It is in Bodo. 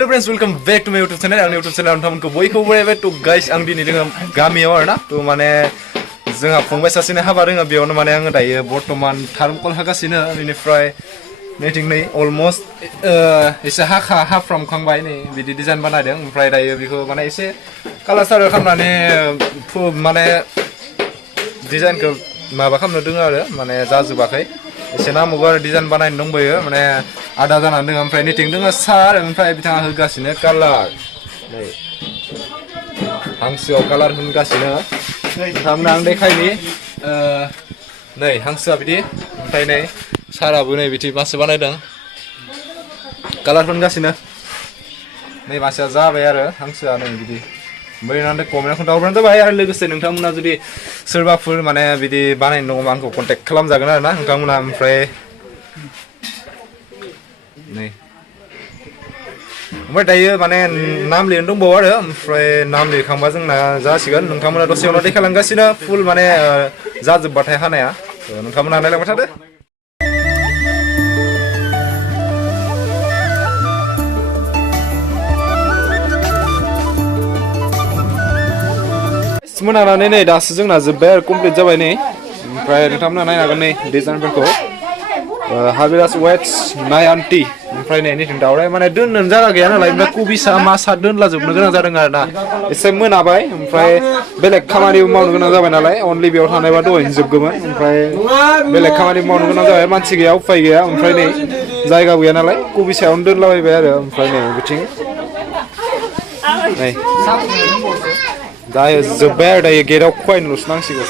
Hello friends, welcome back to my YouTube channel. Our YouTube channel nonton ko boyko wherever to guys ang dini dengan Gamiyao arena. To mane जोंहा फंबाय सासेनि हाबा रोङो बेयावनो माने आङो दायो बर्तमान थार्मकल हागासिनो बेनिफ्राय नेटिं नै अलमोस्ट एसे हाफ्रामखांबाय नै बिदि डिजाइन बानायदों ओमफ्राय दायो बेखौ माने एसे कालार सालार खालामनानै माने डिजाइनखौ माबा खालामनो दोङो आरो माने जाजोबाखै एसे नांबावगौ आरो डिजाइन बानायनो दंबायो माने आदा जानानै दङ ओमफ्राय नेटिं दोङो सार ओमफ्राय बिथाङा होगासिनो कालार नै हांसोआव कालार होगासिनो नोंथांमोना आं देखायनि नै हांसोआ बिदि ओमफ्राय नै साराबो नै बिदि मासे बानायदों कालार फोनगासिनो नै मासेया जाबाय आरो हांसोआ नै बिदि ओमफ्राय नोंथांनो कमेन्टआव खोन्थाहरबानो जाबाय आरो लोगोसे नोंथांमोना जुदि सोरबाफोर माने बिदि बानायनो दङबा आंखौ कन्टेक्ट खालामजागोन आरो ना नोंथांमोना ओमफ्राय नै ओमफ्राय दायो माने नाम लिरनो दंबावो आरो ओमफ्राय नाम लिरखांबा जोंना जासिगोन नोंथांमोना दसे उनाव देखायलांगासिनो फुल माने जाजोबबाथाय हानाया नोंथांमोना नायलांबाय थादो मोनानानै नै दासो जोंना जोब्बाय आरो कमप्लिट जाबाय नै ओमफ्राय नोंथांमोना नायनो हागोन नै डिजाइनफोरखौ हाबिरास वेट्स 9 आन्टि ओमफ्राय नै निथिं दावराय माने दोननो जायगा गैया नालाय ओमफ्राय कबिसा मासा दोनलाजोबनो गोनां जादों आरो ना एसे मोनाबाय ओमफ्राय बेलेग खामानि मावनो गोनां जाबाय नालाय अनलि बेयाव थानायबा दहायनो जोबगौमोन ओमफ्राय बेलेग खामानि मावनो गोनां जाबाय मानसि गैया उफाय गैया ओमफ्राय नै जायगाबो गैया नालाय कबिसायावनो दोनलाबायबाय आरो ओमफ्राय नै बिथिं नै दायो जोब्बाय आरो दायो गेटआव खुवायनोल'सो नांसिगौ